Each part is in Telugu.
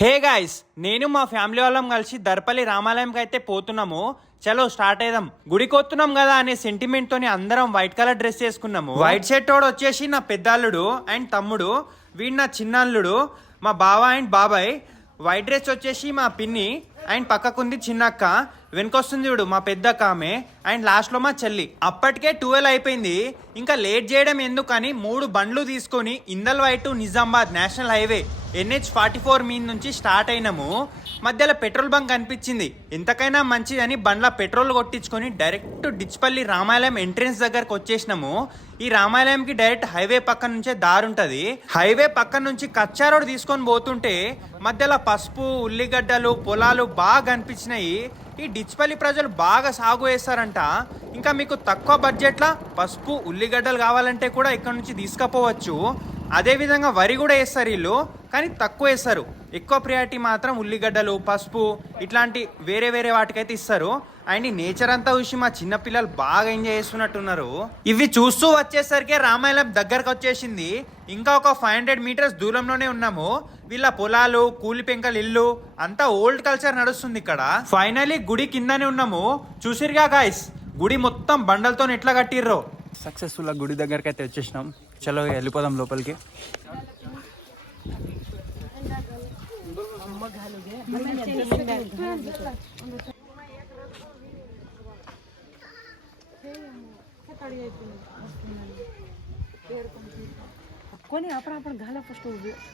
హే గాయ్స్, నేను మా ఫ్యామిలీ వాళ్ళం కలిసి దర్పల్లి రామాలయంకి అయితే పోతున్నాము. చలో స్టార్ట్ అయిదాం. గుడికి వస్తున్నాం కదా అనే సెంటిమెంట్ తోని అందరం వైట్ కలర్ డ్రెస్ చేసుకున్నాము. వైట్ షర్ట్ వాడు వచ్చేసి నా పెద్దల్లుడు అండ్ తమ్ముడు, వీడు నా చిన్నల్లుడు, మా బావ అండ్ బాబాయ్. వైట్ డ్రెస్ వచ్చేసి మా పిన్ని అండ్ పక్కకుంది చిన్నక్క, వెనుకొస్తుంది చూడు మా పెద్దక్క ఆమె, అండ్ లాస్ట్ లో మా చెల్లి. అప్పటికే 12 అయిపోయింది. ఇంకా లేట్ చేయడం ఎందుకని 3 బండ్లు తీసుకొని Indalwai to Nizamabad national highway NH44 మీద నుంచి స్టార్ట్ అయినాము. మధ్యలో పెట్రోల్ బంక్ కనిపించింది, ఎంతకైనా మంచిదని బండ్ల పెట్రోల్ కొట్టించుకొని డైరెక్ట్ డిచ్పల్లి రామాలయం ఎంట్రెన్స్ దగ్గరకు వచ్చేసినాము. ఈ రామాలయంకి డైరెక్ట్ హైవే పక్కన నుంచే దారి ఉంటది. హైవే పక్కన నుంచి కచ్చా రోడ్ తీసుకొని పోతుంటే మధ్యలో పసుపు, ఉల్లిగడ్డలు, పొలాలు బాగా కనిపించినాయి. ఈ డిచ్పల్లి ప్రజలు బాగా సాగు వేస్తారంట. ఇంకా మీకు తక్కువ బడ్జెట్లో పసుపు, ఉల్లిగడ్డలు కావాలంటే కూడా ఇక్కడ నుంచి తీసుకుపోవచ్చు. అదేవిధంగా వరి కూడా వేస్తారు వీళ్ళు, కానీ తక్కువ వేస్తారు. ఎక్కువ ప్రియారిటీ మాత్రం ఉల్లిగడ్డలు, పసుపు ఇట్లాంటి వేరే వేరే వాటికైతే ఇస్తారు. అండ్ ఈ నేచర్ అంతా చూసి మా చిన్నపిల్లలు బాగా ఎంజాయ్ చేస్తున్నట్టున్నారు. ఇవి చూస్తూ వచ్చేసరికి రామాయణం దగ్గరకు వచ్చేసింది. ఇంకా ఒక 500 మీటర్స్ దూరంలోనే ఉన్నాము. వీళ్ళ పొలాలు, కూలి పెంకల ఇల్లు అంతా ఓల్డ్ కల్చర్ నడుస్తుంది ఇక్కడ. ఫైనలీ గుడి కిందనే ఉన్నాము. చూసిరుగా గాయస్, గుడి మొత్తం బండలతో ఎట్లా కట్టిర్రో. సక్సెస్ఫుల్ గా గుడి దగ్గరికి అయితే వచ్చేసినాం. చలో వెళ్ళిపోదాం లోపలికి. कोणी आपण आपण घाला फर्स्ट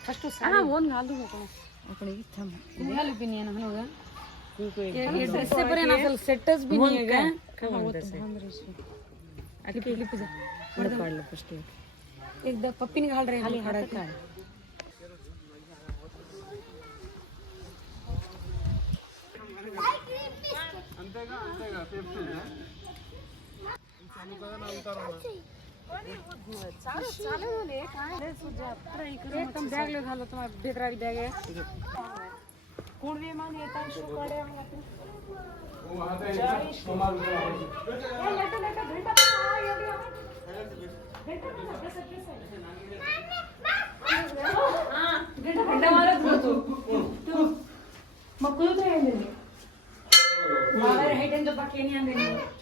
फर्स्ट हा ओन घाल दू आपण इथं घाल भी नहीं है ना होगा ये ड्रेस से पर ना असल सेटच भी नहीं है का होत हम रेशी आके क्लिप जा पड़ काढ लो फर्स्ट एकदा पप्पीने घाल रे खाली हात काढ अंतेगा सेफ्टी है चालू करा ना उतारो चालू चालू ले काय रे सुजा एकदम बॅग ले घालो तुम्हाला भेदराडी बॅग आहे कोण विमान येतात शू काढे मग आपण ओ आता कमाल ये लेटा लेटा घंटा घंटा मारत होतो मग कुठे राहिले बाबा हेडन तो बाकी नाही आले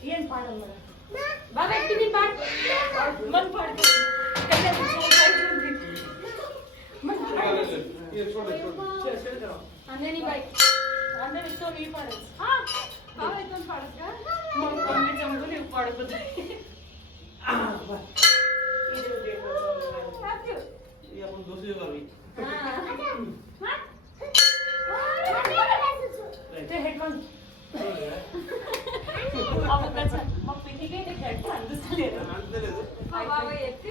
येन पाडलं बाबा किती पाड मन पाड कशा मन पाड ये छोड़ चल करो अंदर बाई अंदर तो नहीं पाडत हां बाबा इथून पाडत का मग आम्ही जंगली पाडत होते ये आपण दोषी करू हां ते हेडफोन అవకాశం మా పిన్నికి గట్ట అందుతలేదు బాబా ఎత్తి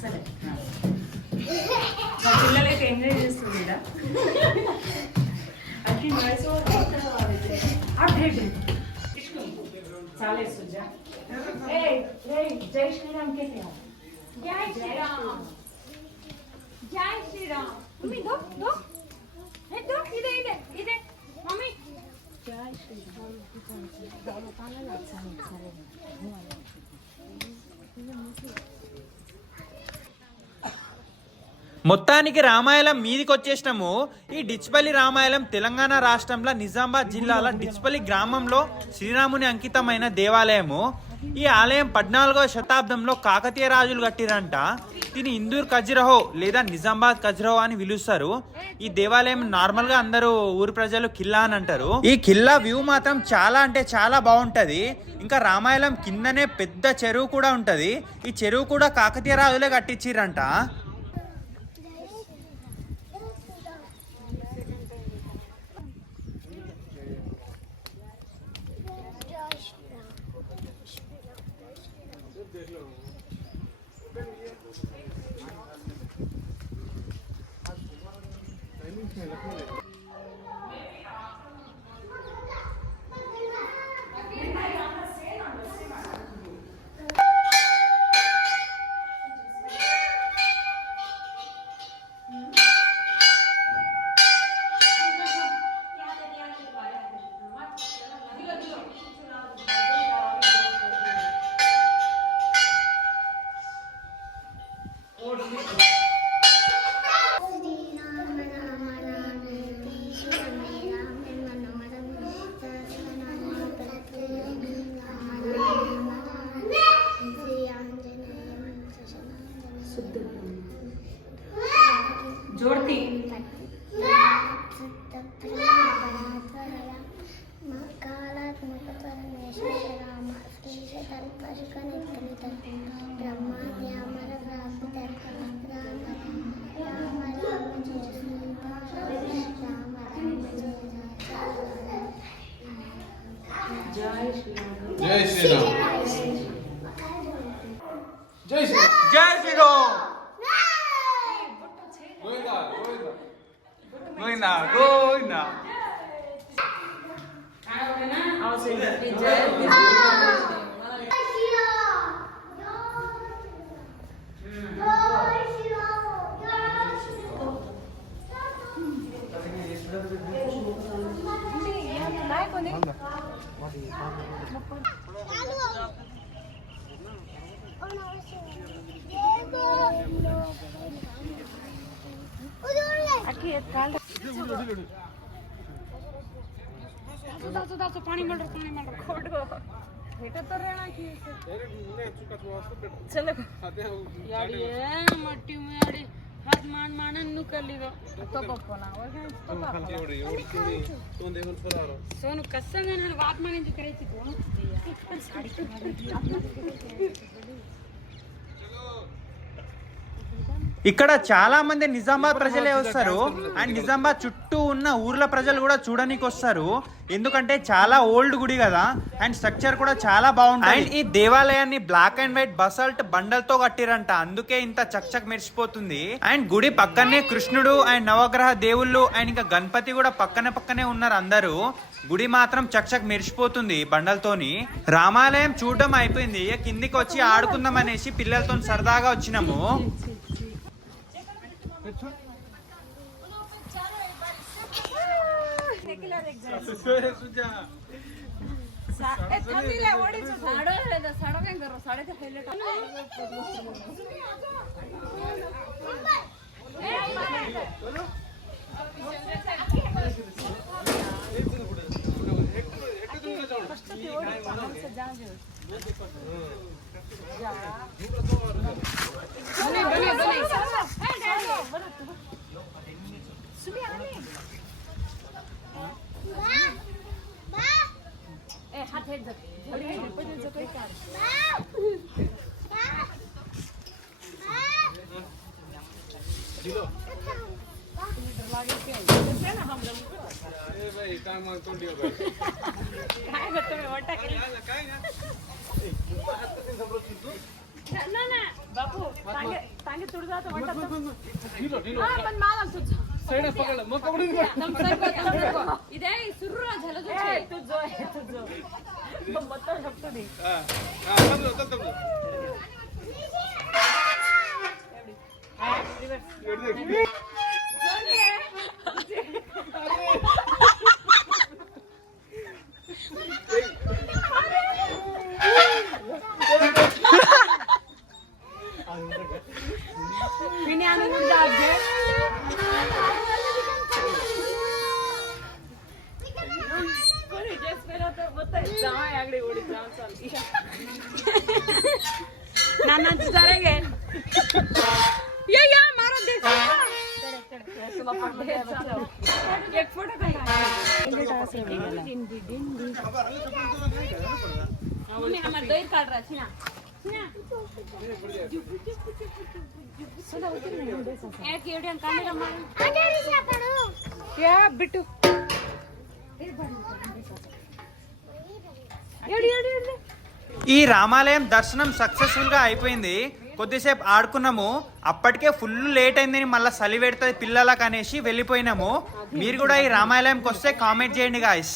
సరే మా పిల్లలైతే ఎంజాయ్ చేస్తుంది అది నడుచు అప్డేట్ చాలా సుజా జై శ్రీరామ్ కేతే జై శ్రీరామ్ जय श्री राम मम्मी दो दो हे दो इधर इधर इधर मम्मी जय श्री राम दादा पाला लागसा सारे మొత్తానికి రామాయణం మీదికి వచ్చేసినాము. ఈ డిచ్పల్లి రామాయణం తెలంగాణ రాష్ట్రంలో నిజామాబాద్ జిల్లాల డిచ్పల్లి గ్రామంలో శ్రీరాముని అంకితమైన దేవాలయము. ఈ ఆలయం 14వ శతాబ్దంలో కాకతీయ రాజులు కట్టిరంట. దీని ఇందూర్ ఖజురహో లేదా నిజామాబాద్ ఖజురహో అని పిలుస్తారు. ఈ దేవాలయం నార్మల్ గా అందరూ ఊరి ప్రజలు కిల్లా అని అంటారు. ఈ కిల్లా వ్యూ మాత్రం చాలా అంటే చాలా బాగుంటది. ఇంకా రామాయణం కిందనే పెద్ద చెరువు కూడా ఉంటది. ఈ చెరువు కూడా కాకతీయ రాజులే కట్టించిరంట. జై శ్రీరామ్ జై శ్రీరామ్ జై శ్రీరామ్ గోవిందా గోవిందా గోవిందా గోవిందా. पाणी मटर खोट गो भेटत तर रहना की चलो याडी मट्टी में याडी हात मान मानन नु कर लिदो तो पप्पला तो सोनू कसंगा ನಾನು ವಾತ್ ಮಾಡಿಂದ ಕರೆಯಿತು ఇక్కడ చాలా మంది నిజామాబాద్ ప్రజలే వస్తారు అండ్ నిజామాబాద్ చుట్టూ ఉన్న ఊర్ల ప్రజలు కూడా చూడడానికి వస్తారు, ఎందుకంటే చాలా ఓల్డ్ గుడి కదా అండ్ స్ట్రక్చర్ కూడా చాలా బాగుంటుంది. అండ్ ఈ దేవాలయాన్ని బ్లాక్ అండ్ వైట్ బసాల్ట్ బండలతో కట్టిరంట, అందుకే ఇంత చక్చక్ మెరిసిపోతుంది. అండ్ గుడి పక్కనే కృష్ణుడు అండ్ నవగ్రహ దేవుళ్ళు అండ్ ఇంకా గణపతి కూడా పక్కనే ఉన్నారు అందరూ. గుడి మాత్రం చక్చక్ మెరిసిపోతుంది బండలతోని. రామాలయం చూడడం అయిపోయింది, కిందికి వచ్చి ఆడుకుందాం అనేసి పిల్లలతో సరదాగా వచ్చినాము. ఇదే సుర్రా జలజ మొత్తం చెప్తుంది नाना जाएंगे ये मारो देख एक फोटो हमारे दही काट रहा छीना एक वीडियो कैमरा मारो क्या बिट्टू ఈ రామాలయం దర్శనం సక్సెస్ఫుల్ గా అయిపోయింది. కొద్దిసేపు ఆడుకున్నాము, అప్పటికే ఫుల్ లేట్ అయిందని మళ్ళీ చలి పెడుతుంది పిల్లలకు అనేసి వెళ్ళిపోయినాము. మీరు కూడా ఈ రామాలయంకి వస్తే కామెంట్ చేయండి గాయ్స్.